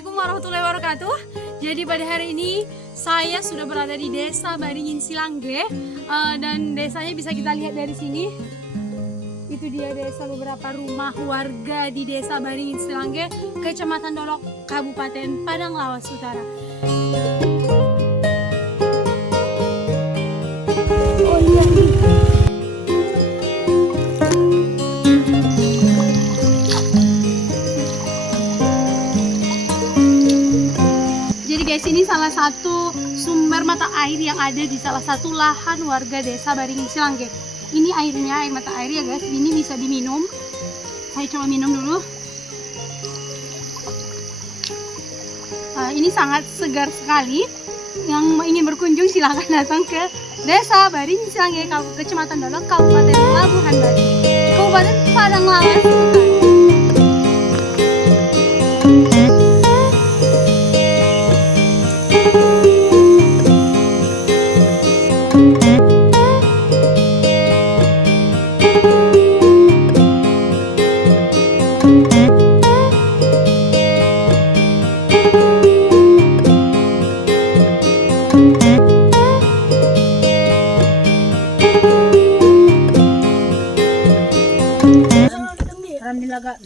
Assalamualaikum warahmatullahi wabarakatuh. Jadi pada hari ini saya sudah berada di Desa Baringin Silangge, dan desanya bisa kita lihat dari sini. Itu dia desa, beberapa rumah warga di Desa Baringin Silangge, Kecamatan Dolok, Kabupaten Padang Lawas Utara. Oh iya nih. Jadi guys, ini salah satu sumber mata air yang ada di salah satu lahan warga Desa Baringin Silangge. Ini airnya, air mata air ya guys. Ini bisa diminum. Saya coba minum dulu. Ini sangat segar sekali. Yang ingin berkunjung silahkan datang ke Desa Baringin Silangge, Kecamatan Dolok, Kabupaten Labuhan Batu, Kabupaten Padang Lawas. Ram nilaga.